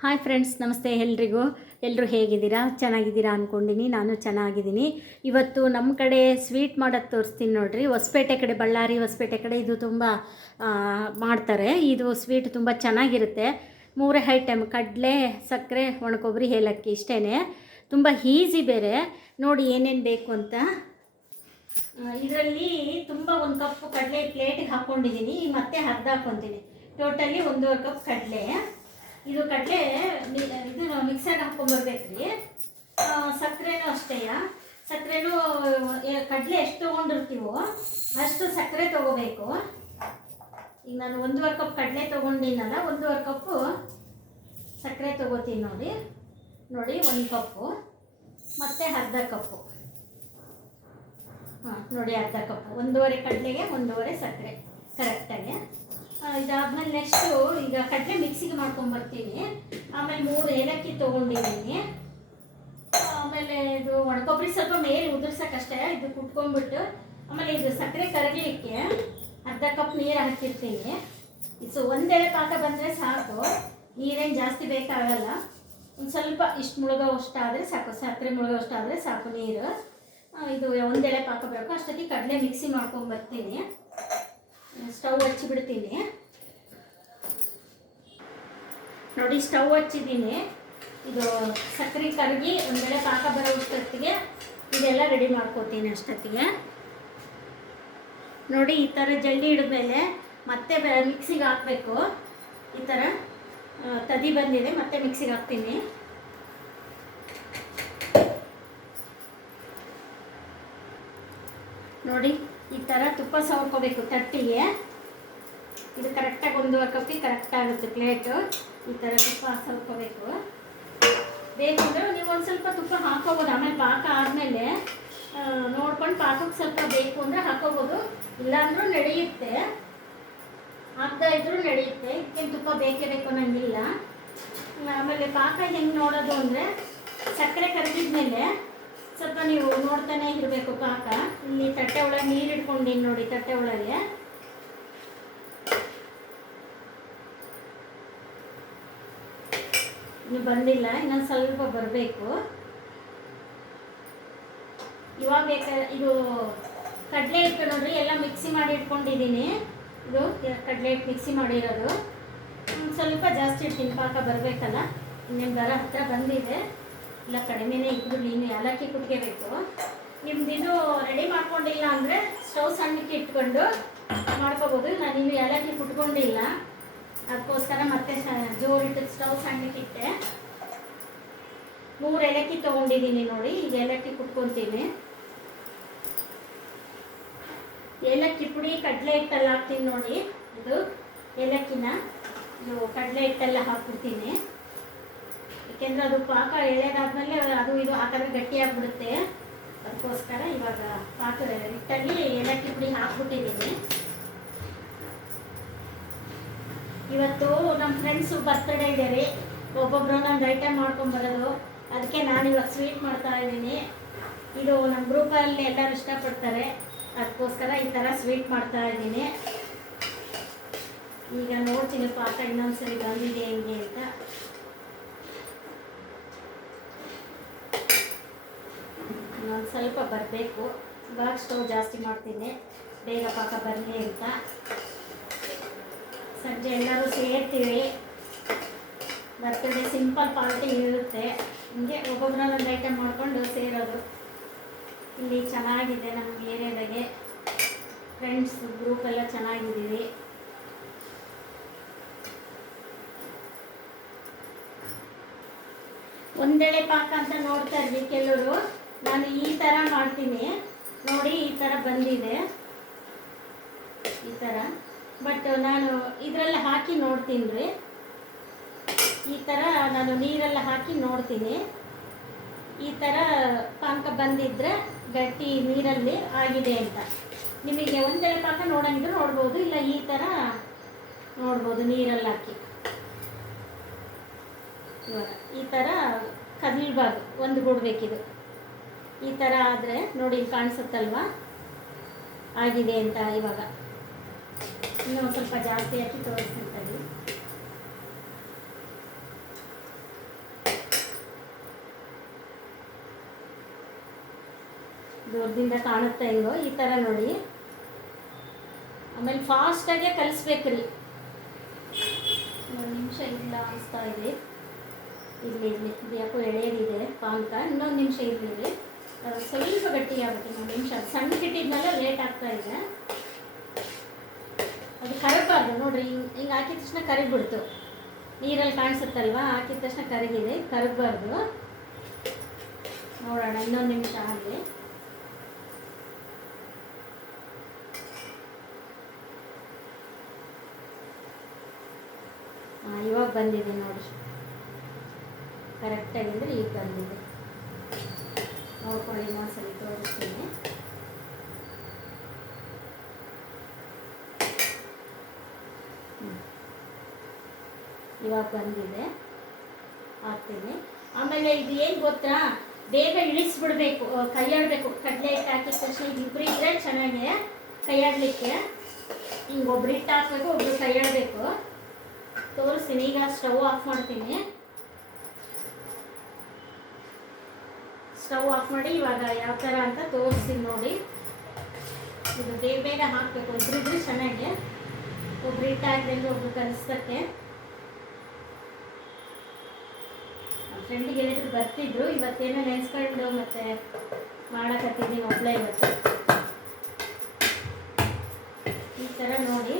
Hi friends, ನಮಸ್ತೆ ಎಲ್ರಿಗೂ. ಎಲ್ಲರೂ ಹೇಗಿದ್ದೀರಾ? ಚೆನ್ನಾಗಿದ್ದೀರಾ ಅಂದ್ಕೊಂಡಿನಿ. ನಾನು ಚೆನ್ನಾಗಿದ್ದೀನಿ. ಇವತ್ತು ನಮ್ಮ ಕಡೆ ಸ್ವೀಟ್ ಮಾಡೋದು ತೋರಿಸ್ತೀನಿ ನೋಡಿರಿ. ಹೊಸಪೇಟೆ ಕಡೆ, ಬಳ್ಳಾರಿ ಹೊಸಪೇಟೆ ಕಡೆ ಇದು ತುಂಬ ಮಾಡ್ತಾರೆ. ಇದು ಸ್ವೀಟ್ ತುಂಬ ಚೆನ್ನಾಗಿರುತ್ತೆ. 3 ಐಟಮ್: ಕಡಲೆ, ಸಕ್ಕರೆ, ಒಣಕೊಬ್ಬರಿ, ಏಲಕ್ಕಿ. ಇಷ್ಟೇ, ತುಂಬ ಈಸಿ ಬೇರೆ. ನೋಡಿ ಏನೇನು ಬೇಕು ಅಂತ. ಇದರಲ್ಲಿ ತುಂಬ 1 ಕಪ್ ಕಡಲೆ ಪ್ಲೇಟಿಗೆ ಹಾಕ್ಕೊಂಡಿದ್ದೀನಿ. ಮತ್ತೆ ಅರ್ಧ ಹಾಕ್ಕೊತೀನಿ. ಟೋಟಲಿ 1.5 ಕಪ್ ಕಡಲೆ. ಇದು ಕಡಲೆ ಇದು ಮಿಕ್ಸರ್ಗೆ ಹಾಕ್ಕೊಂಬರ್ಬೇಕು ರೀ. ಸಕ್ಕರೆನೂ ಅಷ್ಟೇ. ಸಕ್ಕರೆನೂ ಕಡಲೆ ಎಷ್ಟು ತೊಗೊಂಡಿರ್ತೀವೋ ಅಷ್ಟು ಸಕ್ಕರೆ ತೊಗೋಬೇಕು. ಈಗ ನಾನು 1.5 ಕಪ್ ಕಡಲೆ ತೊಗೊಂಡಿನಲ್ಲ, 1.5 ಕಪ್ಪು ಸಕ್ಕರೆ ತೊಗೋತೀನಿ. ನೋಡಿ 1 ಕಪ್ಪು ಮತ್ತು ಅರ್ಧ ಕಪ್ಪು. ನೋಡಿ ಅರ್ಧ ಕಪ್ಪು. 1.5 ಕಡಲೆಗೆ 1.5 ಸಕ್ಕರೆ ಕರೆಕ್ಟಾಗಿ. ಇದಾದ್ಮೇಲೆ ನೆಕ್ಸ್ಟು ಈಗ ಕಡಲೆ ಮಿಕ್ಸಿಗೆ ಮಾಡ್ಕೊಂಬರ್ತೀನಿ. ಆಮೇಲೆ 3 ಏಲಕ್ಕಿ ತೊಗೊಂಡಿದ್ದೀನಿ. ಆಮೇಲೆ ಇದು ಒಣಕೊಬ್ಬರಿ ಸ್ವಲ್ಪ ಮೇಲೆ ಉದುರ್ಸೋಕ್ಕಷ್ಟೇ. ಇದು ಕುಟ್ಕೊಂಡ್ಬಿಟ್ಟು ಆಮೇಲೆ ಇದು ಸಕ್ಕರೆ ಕರಗಲಿಕ್ಕೆ ಅರ್ಧ ಕಪ್ ನೀರು ಹಾಕಿರ್ತೀನಿ. ಸೊ ಒಂದೆಳೆ ಪಾಕ ಬಂದರೆ ಸಾಕು, ನೀರೇನು ಜಾಸ್ತಿ ಬೇಕಾಗಲ್ಲ. ಒಂದು ಸ್ವಲ್ಪ ಇಷ್ಟು ಮುಳುಗೋವಷ್ಟಾದರೆ ಸಾಕು, ಸಕ್ಕರೆ ಮುಳುಗೋವಷ್ಟಾದರೆ ಸಾಕು ನೀರು. ಇದು ಒಂದೆಳೆ ಪಾಕ ಬರಬೇಕು. ಅಷ್ಟೊತ್ತಿಗೆ ಕಡಲೆ ಮಿಕ್ಸಿ ಮಾಡ್ಕೊಂಬರ್ತೀನಿ. ಸ್ಟವ್ ಹಚ್ಚಿಬಿಡ್ತೀನಿ. ನೋಡಿ ಸ್ಟವ್ ಹಚ್ಚಿದ್ದೀನಿ. ಇದು ಸಕ್ಕರೆ ಕರಗಿ ಒಂದೆಳೆ ಪಾಕ ಬರೋ ಅಷ್ಟೊತ್ತಿಗೆ ಇದೆಲ್ಲ ರೆಡಿ ಮಾಡ್ಕೋತೀನಿ. ಅಷ್ಟೊತ್ತಿಗೆ ನೋಡಿ ಈ ಥರ ಜಲ್ದಿ ಹಿಡಿದ್ಮೇಲೆ ಮತ್ತೆ ಮಿಕ್ಸಿಗೆ ಹಾಕಬೇಕು. ಈ ಥರ ತದಿ ಬಂದಿದೆ, ಮತ್ತೆ ಮಿಕ್ಸಿಗೆ ಹಾಕ್ತೀನಿ. ನೋಡಿ ಈ ಥರ ತುಪ್ಪ ಸವರ್ಕೋಬೇಕು ತಟ್ಟಿಗೆ. ಇದು ಕರೆಕ್ಟಾಗಿ 1.5 ಕಪ್ಪಿಗೆ ಕರೆಕ್ಟಾಗುತ್ತೆ ಪ್ಲೇಟು. ಈ ಥರ ತುಪ್ಪ ಸವರ್ಕೋಬೇಕು. ಬೇಕಂದ್ರೆ ನೀವು ಒಂದು ಸ್ವಲ್ಪ ತುಪ್ಪ ಹಾಕೋಬೋದು. ಆಮೇಲೆ ಪಾಕ ಆದಮೇಲೆ ನೋಡ್ಕೊಂಡು ಪಾಕಕ್ಕೆ ಸ್ವಲ್ಪ ಬೇಕು ಅಂದರೆ ಹಾಕೋಬೋದು, ಇಲ್ಲಾಂದ್ರೂ ನಡೆಯುತ್ತೆ. ಹಾಕ್ತಾ ಇದ್ರೂ ನಡೆಯುತ್ತೆ. ಇದಕ್ಕೇನು ತುಪ್ಪ ಬೇಕೇ ಬೇಕು ಅನ್ನಂಗಿಲ್ಲ. ಆಮೇಲೆ ಪಾಕ ಹೆಂಗೆ ನೋಡೋದು ಅಂದರೆ ಸಕ್ಕರೆ ಕರಗಿದ್ಮೇಲೆ ಸ್ವಲ್ಪ ನೀವು ನೋಡ್ತಾನೆ ಇರಬೇಕು ಪಾಕ. ಇಲ್ಲಿ ತಟ್ಟೆ ಒಳಗೆ ನೀರು ಇಟ್ಕೊಂಡಿನಿ ನೋಡಿ. ತಟ್ಟೆ ಒಳಗೆ ಇನ್ನು ಬಂದಿಲ್ಲ, ಇನ್ನೊಂದು ಸ್ವಲ್ಪ ಬರಬೇಕು. ಇವಾಗ ಇದು ಕಡಲೆ ಹಿಟ್ಟು ನೋಡ್ರಿ, ಎಲ್ಲ ಮಿಕ್ಸಿ ಮಾಡಿ ಇಟ್ಕೊಂಡಿದ್ದೀನಿ. ಇದು ಕಡಲೆ ಹಿಟ್ಟು ಮಿಕ್ಸಿ ಮಾಡಿರೋದು. ಸ್ವಲ್ಪ ಜಾಸ್ತಿ ಇಡ್ತೀನಿ, ಪಾಕ ಬರಬೇಕಲ್ಲ. ಇನ್ನೇನು ಬರೋ ಹತ್ರ ಬಂದಿದೆ. ಇಲ್ಲ ಕಡಿಮೆನೇ ಇದ್ದು ನೀನು ಏಲಕ್ಕಿ ಕುಟ್ಕೋಬೇಕು. ನಿಮ್ದು ಇದು ರೆಡಿ ಮಾಡ್ಕೊಂಡಿಲ್ಲ ಅಂದರೆ ಸ್ಟವ್ ಸಣ್ಣಕ್ಕೆ ಇಟ್ಕೊಂಡು ಮಾಡ್ಕೋಬೋದು. ನಾನು ಇನ್ನು ಏಲಕ್ಕಿ ಕುಟ್ಕೊಂಡಿಲ್ಲ, ಅದಕ್ಕೋಸ್ಕರ ಮತ್ತೆ ಜೋರಿಟ್ಟು ಸ್ಟವ್ ಸಣ್ಣಕ್ಕೆ ಇಟ್ಟೆ. 3 ಏಲಕ್ಕಿ ತೊಗೊಂಡಿದ್ದೀನಿ ನೋಡಿ. ಈಗ ಏಲಕ್ಕಿ ಕುಟ್ಕೊತೀನಿ. ಏಲಕ್ಕಿ ಪುಡಿ ಕಡಲೆ ಹಿಟ್ಟೆಲ್ಲ ಹಾಕ್ತೀನಿ ನೋಡಿ. ಇದು ಏಲಕ್ಕಿನ ಇದು ಕಡಲೆ ಹಿಟ್ಟೆಲ್ಲ ಹಾಕ್ಬಿಡ್ತೀನಿ. ಏಕೆಂದರೆ ಅದು ಪಾಕ ಎಳೆದಾದ್ಮೇಲೆ ಅದು ಇದು ಹಾಕಿದ್ರೆ ಗಟ್ಟಿಯಾಗ್ಬಿಡುತ್ತೆ. ಅದಕ್ಕೋಸ್ಕರ ಇವಾಗ ಪಾಕ ಹಿಟ್ಟಲ್ಲಿ ಏಲಕ್ಕಿ ಪುಡಿ ಹಾಕ್ಬಿಟ್ಟಿದ್ದೀನಿ. ಇವತ್ತು ನಮ್ಮ ಫ್ರೆಂಡ್ಸು ಬರ್ತ್ಡೇ ಇದೆ ರೀ. ಒಬ್ಬೊಬ್ಬರು ನಂದು ಐಟಮ್ ಮಾಡ್ಕೊಂಬರೋದು. ಅದಕ್ಕೆ ನಾನು ಇವಾಗ ಸ್ವೀಟ್ ಮಾಡ್ತಾ ಇದ್ದೀನಿ. ಇದು ನಮ್ಮ ಗ್ರೂಪಲ್ಲಿ ಎಲ್ಲರೂ ಇಷ್ಟಪಡ್ತಾರೆ, ಅದಕ್ಕೋಸ್ಕರ ಈ ಥರ ಸ್ವೀಟ್ ಮಾಡ್ತಾ ಇದ್ದೀನಿ. ಈಗ ನೋಡ್ತೀನಿ ಪಾಕ ಇನ್ನೊಂದ್ಸರಿ ಬಂದಿದೆ ಹೆಂಗೆ ಅಂತ. ಇನ್ನೊಂದು ಸ್ವಲ್ಪ ಬರಬೇಕು. ಇವಾಗ ಸ್ಟವ್ ಜಾಸ್ತಿ ಮಾಡ್ತೀನಿ, ಬೇಗ ಪಾಕ ಬರಲಿ ಅಂತ. ಸಂಜೆ ಎಲ್ಲರೂ ಸೇರ್ತೀವಿ. ಬರ್ತ್ಡೇ ಸಿಂಪಲ್ ಪಾರ್ಟಿ ಇರುತ್ತೆ. ಹಿಂಗೆ ಒಬ್ಬೊಬ್ಬರ ಒಂದು ಐಟಮ್ ಮಾಡಿಕೊಂಡು ಸೇರೋದು. ಇಲ್ಲಿ ಚೆನ್ನಾಗಿದೆ ನಮ್ಮ ಏರಿಯಾದಾಗೆ. ಫ್ರೆಂಡ್ಸ್ ಗ್ರೂಪೆಲ್ಲ ಚೆನ್ನಾಗಿದ್ದೀವಿ. ಒಂದೆಳೆ ಪಾಕ ಅಂತ ನೋಡ್ತಾ ಇದ್ವಿ ಕೆಲವರು. ನಾನು ಈ ಥರ ಮಾಡ್ತೀನಿ ನೋಡಿ. ಈ ಥರ ಬಂದಿದೆ ಈ ಥರ. ಬಟ್ ನಾನು ಇದರಲ್ಲಿ ಹಾಕಿ ನೋಡ್ತೀನಿ ರೀ. ಈ ಥರ ನಾನು ನೀರೆಲ್ಲ ಹಾಕಿ ನೋಡ್ತೀನಿ. ಈ ಥರ ಪಾಕ ಬಂದಿದ್ದರೆ ಗಟ್ಟಿ ನೀರಲ್ಲಿ ಆಗಿದೆ ಅಂತ. ನಿಮಗೆ ಒಂದೆಳೆ ಪಾಕ ನೋಡಂಗಿದ್ರೆ ನೋಡ್ಬೋದು, ಇಲ್ಲ ಈ ಥರ ನೋಡ್ಬೋದು ನೀರಲ್ಲಿ ಹಾಕಿ. ಇವಾಗ ಈ ಥರ ಕದಲ್ಬಾರ್ದು, ಒಂದು ಬಿಡ್ಬೇಕಿದು. ಈ ಥರ ಆದರೆ ನೋಡಿ ಕಾಣಿಸುತ್ತಲ್ವ ಆಗಿದೆ ಅಂತ. ಇವಾಗ ಇನ್ನೂ ಸ್ವಲ್ಪ ಜಾಸ್ತಿ ಹಾಕಿ ತೋರಿಸ್ತೀನಿ. ದೂರದಿಂದ ಕಾಣುತ್ತೆ ಹೆಂಗೋ ಈ ಥರ ನೋಡಿ. ಆಮೇಲೆ ಫಾಸ್ಟಾಗೆ ಕಲಿಸ್ಬೇಕ್ರಿ. 1 ನಿಮಿಷ ಇಲ್ಲ ಅನಿಸ್ತಾ ಇದೆ. ಇಲ್ಲಿ ಇದು ಯಾಕೋ ಎಳೆಯದಿದೆ ಪಾನಕ. ಇನ್ನೊಂದು ನಿಮಿಷ ಇರಲಿ. ಸ್ವಲ್ಪ ಗಟ್ಟಿ ಆಗುತ್ತೆ. 1 ನಿಮಿಷ ಸಣ್ಣಕ್ಕಿಟ್ಟಿದ್ಮೇಲೆ ಲೇಟ್ ಆಗ್ತಾ ಇದೆ. ಅದು ಕರಗಬಾರ್ದು ನೋಡ್ರಿ. ಹಿಂಗೆ ಹಾಕಿದ ತಕ್ಷಣ ಕರಗಿಬಿಡ್ತು. ನೀರಲ್ಲಿ ಕಾಣಿಸುತ್ತಲ್ವ, ಹಾಕಿದ ತಕ್ಷಣ ಕರಗಿದೆ. ಕರಗಬಾರ್ದು. ನೋಡೋಣ, ಇನ್ನೊಂದು ನಿಮಿಷ ಆಗಲಿ. ಇವಾಗ ಬಂದಿದೆ ನೋಡಿ, ಕರೆಕ್ಟಾಗಿ ಅಂದರೆ ಈಗ ಬಂದಿದೆ. ನೋಡ್ಕೊಳ್ಳಿ, ಇನ್ನೊಂದ್ಸಲಿ ತೋರಿಸ್ತೀನಿ. ಇವಾಗ ಬಂದಿದೆ, ಹಾಕ್ತೀನಿ. ಆಮೇಲೆ ಇದು ಏನು ಗೊತ್ತಾ, ಬೇಗ ಇಳಿಸ್ಬಿಡ್ಬೇಕು, ಕೈಯಾಡಬೇಕು. ಕಡಲೆ ಹಿಟ್ಟು ಹಾಕಿದ ತಕ್ಷಣ ಇಬ್ಬರು ಇದ್ದರೆ ಚೆನ್ನಾಗಿ ಕೈಯಾಡಲಿಕ್ಕೆ. ಹಿಂಗೆ ಒಬ್ರು ಹಿಟ್ಟು ಹಾಕಬೇಕು, ಒಬ್ರು ಕೈಯಾಡಬೇಕು. ತೋರಿಸ್ತೀನಿ. ಈಗ ಸ್ಟವ್ ಆಫ್ ಮಾಡ್ತೀನಿ. ಸ್ಟವ್ ಆಫ್ ಮಾಡಿ ಇವಾಗ ಯಾವ ಥರ ಅಂತ ತೋರಿಸ್ತೀನಿ ನೋಡಿ. ಇದು ಬೇಗ ಬೇಗ ಹಾಕಬೇಕು. ಒಬ್ರಿದ್ರೆ ಚೆನ್ನಾಗಿ, ಒಬ್ರು ಹಿಟ್ಟು ಹಾಕಿದ್ರೆ ಒಬ್ರು ಕಲಿಸೋಕ್ಕೆ. ಫ್ರೆಂಡಿಗೆ ಹೇಳಿದ್ರು ಬರ್ತಿದ್ರು. ಇವತ್ತೇನೋ ನೆನೆಸ್ಕೊಂಡು ಮತ್ತೆ ಮಾಡಕತ್ತಿದ್ದೀನಿ ಒಬ್ಬಳೇ ಇವತ್ತು. ಈ ಥರ ನೋಡಿ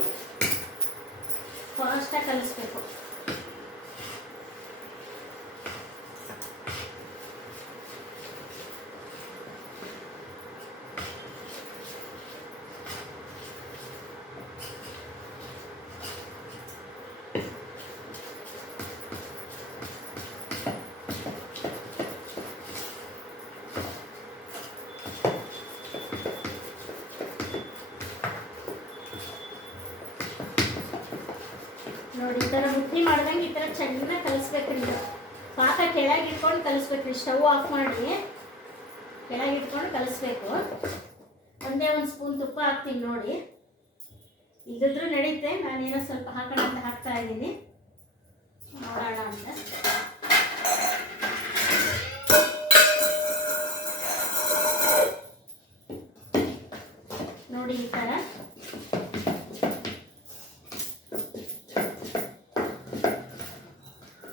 ಫಾಸ್ಟಾಗಿ ಕಲಿಸ್ಬೇಕು. ನೋಡಿ, ಈ ಥರ ಮುಟ್ಟಿ ಮಾಡ್ದಂಗೆ ಈ ಥರ ಚೆನ್ನಾಗಿ ಕಲಿಸ್ಬೇಕ್ರಿ. ಪಾಕ ಕೆಳಗೆ ಇಟ್ಕೊಂಡು ಕಲಿಸ್ಬೇಕ್ರಿ. ಸ್ಟವ್ ಆಫ್ ಮಾಡಿ ಕೆಳಗೆ ಇಟ್ಕೊಂಡು ಕಲಿಸ್ಬೇಕು. ಒಂದೇ 1 ಸ್ಪೂನ್ ತುಪ್ಪ ಹಾಕ್ತೀನಿ ನೋಡಿ. ಇಲ್ಲಿದ್ರೂ ನಡೀತೆ, ನಾನೇನೋ ಸ್ವಲ್ಪ ಹಾಕೋಣ ಅಂತ ಹಾಕ್ತಾ ಇದ್ದೀನಿ. ನೋಡೋಣ ಅಂತ. ನೋಡಿ ಈ ಥರ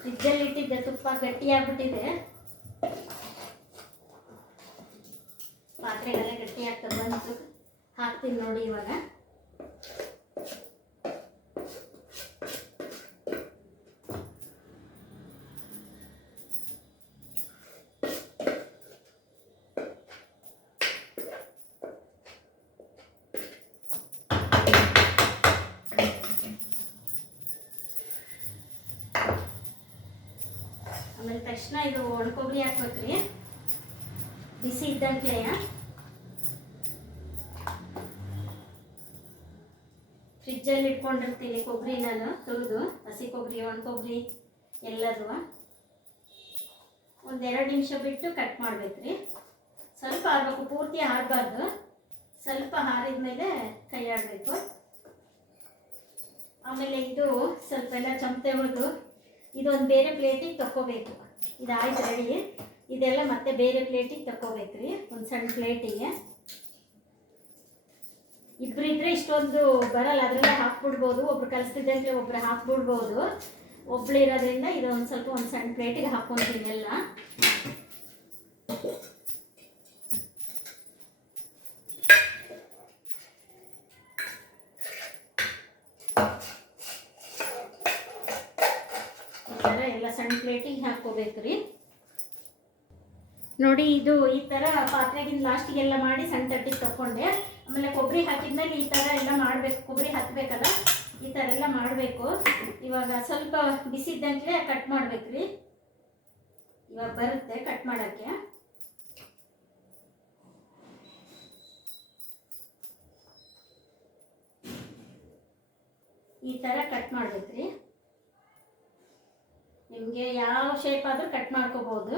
ಫ್ರಿಜ್ಜಲ್ಲಿ ಇಟ್ಟಿದ್ದೆ. ತುಪ್ಪ ಗಟ್ಟಿಯಾಗ್ಬಿಟ್ಟಿದೆ, ಪಾತ್ರೆಗೆಲ್ಲ ಗಟ್ಟಿ ಆಗ್ತಾ ಬಂತು. ಹಾಕ್ತೀನಿ ನೋಡಿ ಇವಾಗ. ಆಮೇಲೆ ತಕ್ಷಣ ಇದು ಒಣಕೊಬ್ಬರಿ ಹಾಕ್ಬೇಕ್ರಿ, ಬಿಸಿ ಇದ್ದಂಗೆ. ಫ್ರಿಜ್ಜಲ್ಲಿ ಇಟ್ಕೊಂಡಿರ್ತೀನಿ ಕೊಬ್ಬರಿ ನಾನು ತುರಿದು, ಹಸಿ ಕೊಬ್ಬರಿ ಒಣಕೊಬ್ಬರಿ ಎಲ್ಲದೂ. 1-2 ನಿಮಿಷ ಬಿಟ್ಟು ಕಟ್ ಮಾಡ್ಬೇಕ್ರಿ. ಸ್ವಲ್ಪ ಆರಬೇಕು, ಪೂರ್ತಿ ಆರಬಾರ್ದು. ಸ್ವಲ್ಪ ಆರಿದ ಮೇಲೆ ಕೈ ಆಡಬೇಕು. ಆಮೇಲೆ ಇದು ಸ್ವಲ್ಪ ಎಲ್ಲ ಚಮಚೆ ಹೊಡೆದು ಇದೊಂದು ಬೇರೆ ಪ್ಲೇಟಿಗೆ ತಕ್ಕೋಬೇಕು. ಇದಾಯ್ತು ರೆಡಿ. ಇದೆಲ್ಲ ಮತ್ತೆ ಬೇರೆ ಪ್ಲೇಟಿಗೆ ತಕ್ಕೋಬೇಕ್ರಿ, ಒಂದು ಸಣ್ಣ ಪ್ಲೇಟಿಗೆ. ಇಬ್ಬರಿದ್ರೆ ಇಷ್ಟೊಂದು ಬರಲ್ಲ, ಅದರಲ್ಲೇ ಹಾಕ್ಬಿಡ್ಬೋದು. ಒಬ್ರು ಕಲಿಸ್ತಿದ್ದಂಗೆ ಒಬ್ರು ಹಾಕ್ಬಿಡ್ಬೋದು. ಒಬ್ಳು ಇರೋದ್ರಿಂದ ಇದೊಂದು ಸ್ವಲ್ಪ ಒಂದು ಸಣ್ಣ ಪ್ಲೇಟಿಗೆ ಹಾಕ್ಕೊತೀನಿ ಎಲ್ಲ. ಎಲ್ಲ ಸಣ್ಣ ಪ್ಲೇಟಿಗೆ ಹಾಕ್ಕೋಬೇಕ್ರಿ. ನೋಡಿ, ಇದು ಈ ಥರ ಪಾತ್ರೆಗಿಂದ ಲಾಸ್ಟಿಗೆಲ್ಲ ಮಾಡಿ ಸಣ್ಣ ತಟ್ಟಿಗೆ ತಗೊಂಡೆ. ಆಮೇಲೆ ಕೊಬ್ಬರಿ ಹಾಕಿದ್ಮೇಲೆ ಈ ಥರ ಎಲ್ಲ ಮಾಡಬೇಕು. ಕೊಬ್ಬರಿ ಹಾಕಬೇಕಲ್ಲ, ಈ ಥರ ಎಲ್ಲ ಮಾಡಬೇಕು. ಇವಾಗ ಸ್ವಲ್ಪ ಬಿಸಿ ಇದ್ದಂಗೆ ಕಟ್ ಮಾಡ್ಬೇಕ್ರಿ. ಇವಾಗ ಬರುತ್ತೆ ಕಟ್ ಮಾಡೋಕ್ಕೆ. ಈ ಥರ ಕಟ್ ಮಾಡ್ಬೇಕ್ರಿ. ನಿಮಗೆ ಯಾವ ಶೇಪ್ ಆದರೂ ಕಟ್ ಮಾಡ್ಕೋಬೋದು.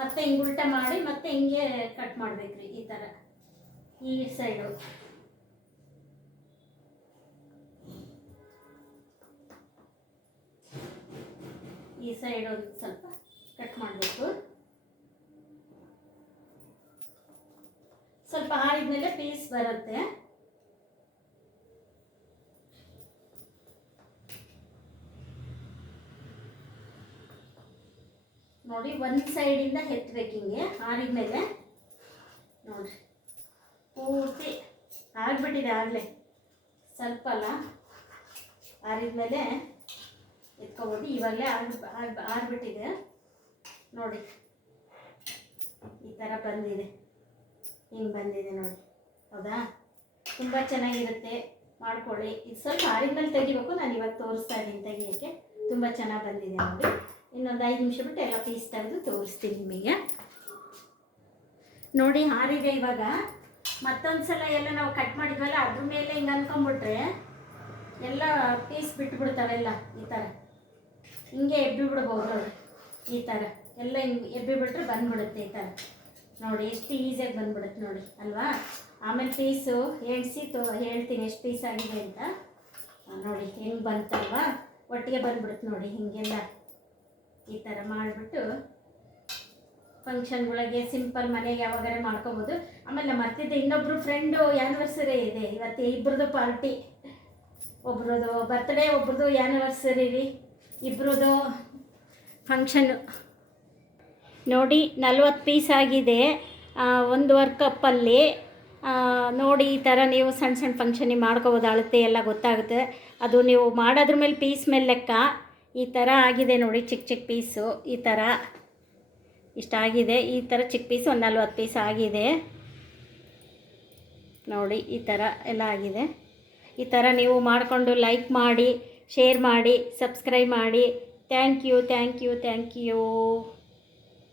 ಮತ್ತೆ ಹಿಂಗೆ ಉಲ್ಟಾ ಮಾಡಿ ಮತ್ತೆ ಹಿಂಗೆ ಕಟ್ ಮಾಡ್ಬೇಕ್ರಿ. ಈ ಥರ ಈ ಸೈಡು. ಸೈಡ್ ಒಂದು ಸ್ವಲ್ಪ ಕಟ್ ಮಾಡಬೇಕು. ಸ್ವಲ್ಪ ಆರಿದ್ಮೇಲೆ ಪೀಸ್ ಬರುತ್ತೆ. ನೋಡಿ ಒಂದು ಸೈಡಿಂದ ಎತ್ತಬೇಕು, ಹಿಂಗೆ ಆರಿದ್ಮೇಲೆ ನೋಡಿರಿ ಪೂರ್ತಿ ಆಗಿಬಿಟ್ಟಿದೆ ಆಗಲೇ, ಸ್ವಲ್ಪ ಅಲ್ಲ, ಆರಿದ್ಮೇಲೆ ಎತ್ಕೊಬೋದು. ಇವಾಗಲೇ ಆರಿಬಿಟ್ಟಿದೆ ನೋಡಿ, ಈ ಥರ ಬಂದಿದೆ, ಹಿಂಗೆ ಬಂದಿದೆ ನೋಡಿ, ಹೌದಾ? ತುಂಬ ಚೆನ್ನಾಗಿರುತ್ತೆ, ಮಾಡ್ಕೊಳ್ಳಿ. ಇದು ಸ್ವಲ್ಪ ಆರಿದ್ಮೇಲೆ ತೆಗಿಬೇಕು, ನಾನು ಇವಾಗ ತೋರಿಸ್ತಾ ಇದ್ದೀನಿ ತೆಗಿಯೋಕ್ಕೆ. ತುಂಬ ಚೆನ್ನಾಗಿ ಬಂದಿದೆ ನೋಡಿ. ಇನ್ನೊಂದು 5 ನಿಮಿಷ ಬಿಟ್ಟು ಎಲ್ಲ ಪೀಸ್ ತೆಗೆದು ತೋರಿಸ್ತೀನಿ ನಿಮಗೆ. ನೋಡಿ ಆರಿದೆ. ಇವಾಗ ಮತ್ತೊಂದು ಸಲ ಎಲ್ಲ ನಾವು ಕಟ್ ಮಾಡಿದ್ವಲ್ಲ ಅದ್ರ ಮೇಲೆ ಹಿಂಗೆ ಅಂದ್ಕೊಂಬಿಟ್ರೆ ಎಲ್ಲ ಪೀಸ್ ಬಿಟ್ಬಿಡ್ತಾವೆಲ್ಲ. ಈ ಥರ ಹಿಂಗೆ ಎಬ್ಬಿ ಬಿಡ್ಬೋದು ನೋಡಿ, ಈ ಥರ ಎಲ್ಲ ಹಿಂಗೆ ಎಬ್ಬಿ ಬಿಟ್ರೆ ಬಂದುಬಿಡುತ್ತೆ ಈ ಥರ ನೋಡಿ. ಎಷ್ಟು ಈಸಿಯಾಗಿ ಬಂದುಬಿಡುತ್ತೆ ನೋಡಿ, ಅಲ್ವಾ? ಆಮೇಲೆ ಪೀಸು ಎಣಿಸಿ ಹೇಳ್ತೀನಿ ಎಷ್ಟು ಪೀಸ್ ಆಗಿದೆ ಅಂತ. ನೋಡಿ ಹೆಂಗೆ ಬಂತಲ್ವಾ, ಒಟ್ಟಿಗೆ ಬಂದುಬಿಡುತ್ತೆ ನೋಡಿ. ಹೀಗೆಲ್ಲ ಈ ಥರ ಮಾಡಿಬಿಟ್ಟು ಫಂಕ್ಷನ್ಗಳಿಗೆ ಸಿಂಪಲ್ ಮನೆಗೆ ಯಾವಾಗಾರ ಮಾಡ್ಕೋಬೋದು. ಆಮೇಲೆ ಮತ್ತಿದ್ದೆ ಇನ್ನೊಬ್ಬರು ಫ್ರೆಂಡು ಆ್ಯನಿವರ್ಸರಿ ಇದೆ ಇವತ್ತು, ಇಬ್ಬರದು ಪಾರ್ಟಿ, ಒಬ್ರದ್ದು ಬರ್ತ್ಡೇ, ಒಬ್ರದ್ದು ಆ್ಯನಿವರ್ಸರಿ ರೀ, ಇಬ್ಬರದು ಫಂಕ್ಷನ್ನು ನೋಡಿ. 40 ಪೀಸ್ ಆಗಿದೆ 1.5 ಕಪ್ಪಲ್ಲಿ. ನೋಡಿ ಈ ಥರ ನೀವು ಸಣ್ಣ ಸಣ್ಣ ಫಂಕ್ಷನಿಗೆ ಮಾಡ್ಕೋಬೋದು. ಅಳತೆ ಎಲ್ಲ ಗೊತ್ತಾಗುತ್ತೆ, ಅದು ನೀವು ಮಾಡೋದ್ರ ಮೇಲೆ ಪೀಸ್ ಮೇಲೆ ಲೆಕ್ಕ. ಈ ಥರ ಆಗಿದೆ ನೋಡಿ, ಚಿಕ್ಕ ಚಿಕ್ಕ ಪೀಸು ಈ ಥರ ಇಷ್ಟಾಗಿದೆ. ಈ ಥರ ಚಿಕ್ಕ ಪೀಸ್ ಒಂದು 40 ಪೀಸ್ ಆಗಿದೆ ನೋಡಿ. ಈ ಥರ ಎಲ್ಲ ಆಗಿದೆ. ಈ ಥರ ನೀವು ಮಾಡಿಕೊಂಡು ಲೈಕ್ ಮಾಡಿ, ಶೇರ್ ಮಾಡಿ, ಸಬ್ಸ್ಕ್ರೈಬ್ ಮಾಡಿ. Thank you.